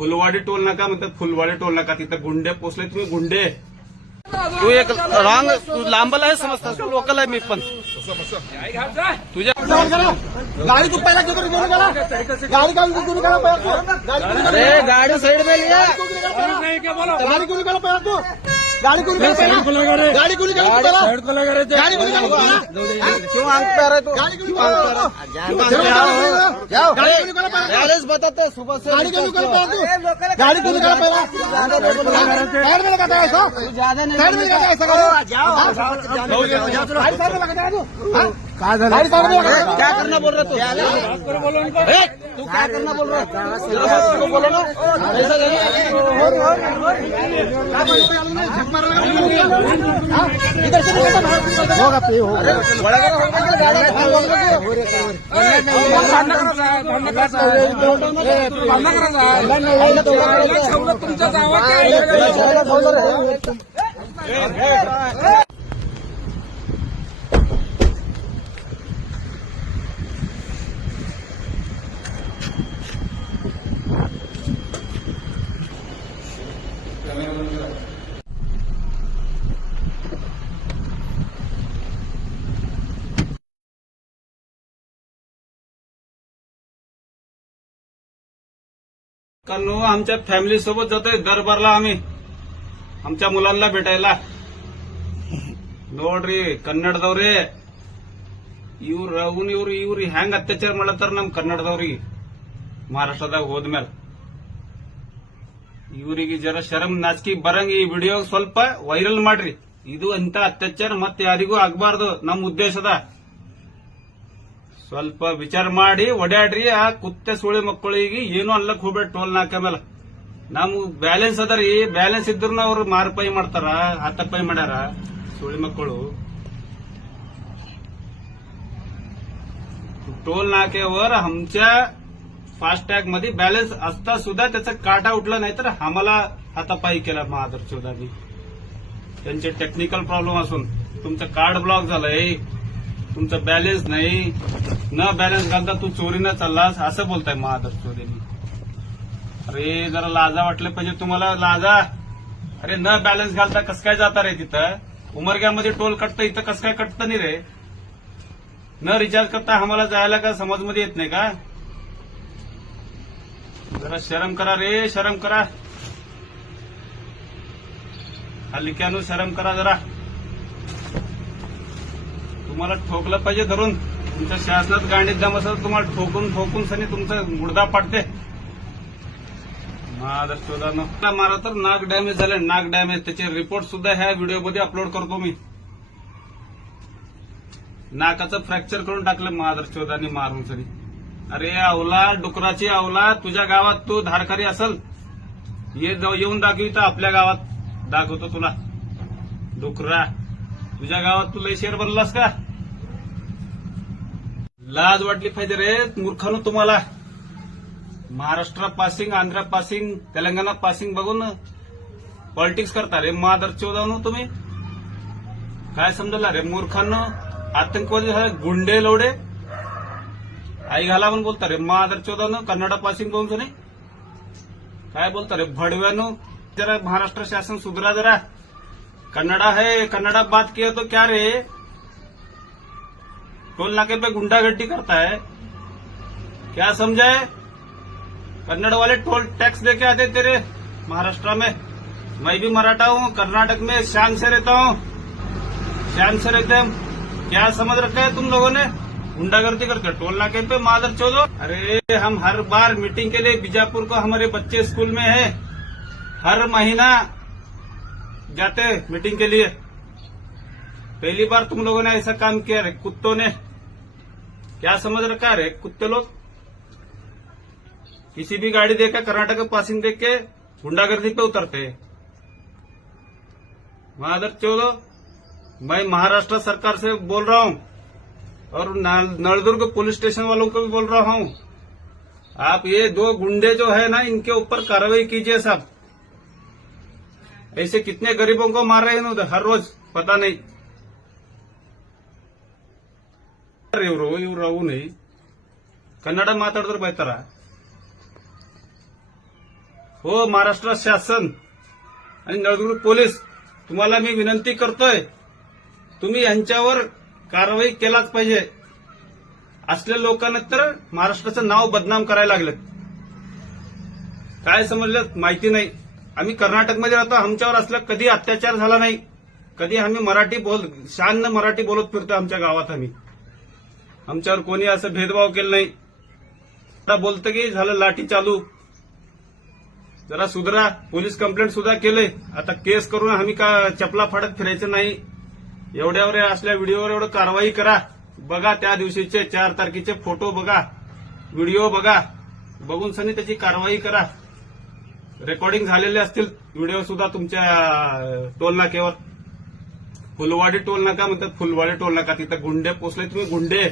फुलवाडी toll नाका म्हणतात, फुलवाडी toll नाका. तिथं गुंडे पोचले, तुम्ही गुंडे. तू एक रॉंग, तू लांबला आहे समजतास का, लोकल आहे मी पण. तुझ्या गाड़ी को पहले किधर घेऊन गेला गाड़ी का घेऊन गेला पहले अरे गाड़ी साइड में लिया. गाड़ी को निकालो पहले तू गाड़ी को निकालो गाड़ी को निकालो पहले गाड़ी को निकालो क्यों आंख पे आ रहा है तू? गाड़ी को क्यों आंख पे आ रहा है? जाओ गाड़ी को निकालो पहले बैलेंस बताते हैं सुबह से. गाड़ी को निकालो पहले तू गाड़ी को निकालो पहले साइड में लगाता है ऐसा ज्यादा नहीं. साइड में लगाता है ऐसा जाओ गाड़ी साइड में लगाता है तू गाड़ी साइड में लगाता है. क्या करना बोल रहा तू? तू क्या करना बोल रहा है? बोलो ना ऐसा इधर से होगा पे होगा कारण आमच्या फॅमिली सोबत जातोय दरबारला आम्ही आमच्या मुलांना भेटायला. ನೋಡ್ರಿ ಕನ್ನಡದವ್ರೆ, ಇವ್ರು ಹೆಂಗ್ ಅತ್ಯಾಚಾರ ಮಾಡತ್ತಾರ ನಮ್ ಕನ್ನಡದವ್ರಿಗೆ ಮಹಾರಾಷ್ಟ್ರದಾಗ ಹೋದ್ಮೇಲೆ. ಇವರಿಗೆ ಜರ ಶರಂ ನಾಚಿಕೆ ಬರಂಗ ಈ ವಿಡಿಯೋ ಸ್ವಲ್ಪ ವೈರಲ್ ಮಾಡ್ರಿ. ಇದು ಇಂತ ಅತ್ಯಾಚಾರ ಮತ್ತೆ ಯಾರಿಗೂ ಆಗ್ಬಾರ್ದು ನಮ್ಮ ಉದ್ದೇಶದ. ಸ್ವಲ್ಪ ವಿಚಾರ ಮಾಡಿ ಓಡಾಡ್ರಿ. ಆ ಕುತ್ತೆ ಸುಳಿ ಮಕ್ಕಳಿಗೆ ಏನು ಅನ್ಲಕ್ ಹೋಗ್ಬೇಡಿ ಟೋಲ್ ನಾಕ ಮೇಲೆ. ನಮ್ ಬ್ಯಾಲೆನ್ಸ್ ಅದರಿ, ಬ್ಯಾಲೆನ್ಸ್ ಇದ್ರು ಅವ್ರು ಮಾರ್ಪೈ ಮಾಡ್ತಾರ, ಹಾತಪೈ ಮಾಡ್ಯಾರ सुळी मक्कळू. टोल नाक्यावर आमच्या फास्टॅग मध्ये बॅलन्स असता सुद्धा त्याचा काटा उठला नाही तर आम्हाला हातापायी केला महादर चौदानी. त्यांचे टेक्निकल प्रॉब्लेम असून तुमचं कार्ड ब्लॉक झालंय, तुमचं बॅलन्स नाही, न बॅलन्स घालता तू चोरीनं चाललास असं बोलताय महादर चौधरी. अरे जरा लाजा वाटले पाहिजे तुम्हाला, लाजा. अरे न बॅलन्स घालता कसं काय जाता रे तिथं? उमरग्यामध्ये टोल कटतं, इथं कसं काय कटतं नाही रे? न रिचार्ज करता आम्हाला जायला का समजमध्ये येत नाही का? जरा शरम करा रे, शरम करा. हलक्यानं शरम करा जरा. तुम्हाला ठोकलं पाहिजे धरून. तुमच्या शासनात गांडीत दम असेल, तुम्हाला ठोकून ठोकून सनी तुमचा गुडदा पाडते. महाराष्ट्रानं मारा तर नाक डॅमेज झाले, नाक डॅमेज. त्याचे रिपोर्ट सुद्धा ह्या व्हिडिओमध्ये अपलोड करतो मी. नाकाचं फ्रॅक्चर करून टाकलं महाराष्ट्राने मारून सरी. अरे अवला, डुकराची अवला, तुझ्या गावात तू धारकारी असल, येऊन दाखविता आपल्या गावात दाखवतो तुला. डुकरा, तुझ्या गावात तू लय शेर बनलास का? लाज वाटली पाहिजे रे मूर्खानो तुम्हाला. Maharashtra passing, Andhra passing, Telangana passing बघून पॉलिटिक्स करता रे मादर चौदानो तुम्ही. काय समजला रे मूर्खांनो? आतंकवादी झाले, गुंडे लवडे आई घाला म्हणून बोलता रे मादर चौदानो. कन्नडा पासिंग बघून नाही काय बोलता रे भडव्यानो. जरा महाराष्ट्र शासन सुधरा जरा. कन्नडा है, कन्नडा बात किया तो क्या रे? टोल नाके पे गुंडागर्दी करता है क्या? समझा है? कन्नड़ वाले टोल टैक्स देके आते तेरे महाराष्ट्र में. मैं भी मराठा हूँ, कर्नाटक में शान से रहता हूँ, शान से रहते हम. क्या समझ रखा है तुम लोगों ने? गुंडागर्दी करते टोल नाके पे मादर चौदो. अरे हम हर बार मीटिंग के लिए बीजापुर को, हमारे बच्चे स्कूल में है, हर महीना जाते मीटिंग के लिए. पहली बार तुम लोगों ने ऐसा काम किया रे कुत्तों ने. क्या समझ रखा है रे कुत्ते लोग? किसी भी गाड़ी देखा कर्नाटक पासिंग देख के गुंडागर्दी पे उतरते. मादर चौदो, मैं महाराष्ट्र सरकार से बोल रहा हूं और नळदुर्ग पुलिस स्टेशन वालों को भी बोल रहा हूं. आप ये दो गुंडे जो है ना, इनके ऊपर कार्रवाई कीजिए साहब. ऐसे कितने गरीबों को मार रहे हैं हर रोज, पता नहीं. ಇವ್ರು ಅವು नहीं ಕನ್ನಡ ಮಾತಾಡಿದ್ರೆ ಬೈತಾರ. हो महाराष्ट्र शासन आणि नळदुर्ग पोलीस तुम्हाला मी विनंती करतोय, तुम्ही यांच्यावर कारवाई केलाच पाहिजे. असल्या लोकांना तर महाराष्ट्राचं नाव बदनाम करायला लागलं. काय समजलं माहिती नाही. आम्ही कर्नाटकमध्ये राहतो, आमच्यावर असला कधी अत्याचार झाला नाही. कधी आम्ही शान मराठी बोलत फिरतो आमच्या गावात. आमच्यावर कोणी असं भेदभाव केला नाही. आता बोलतं की झालं लाठी चालू, जरा सुधरा. पोलीस कंप्लेंट सुद्धा केले. आता केस करून आम्ही का चपला फाडत फिरायचं नाही. एवढ्यावर असल्या व्हिडिओवर एवढं कारवाई करा. बघा त्या दिवशीचे 4 तारखेचे फोटो बघा, व्हिडिओ बघा, बघून सनी त्याची कारवाई करा. रेकॉर्डिंग झालेले असतील व्हिडिओ सुद्धा तुमच्या टोलनाक्यावर. फुलवाडी टोल नाका म्हणतात, फुलवाडी टोल नाका. तिथं गुंडे पोचले, तुम्ही गुंडे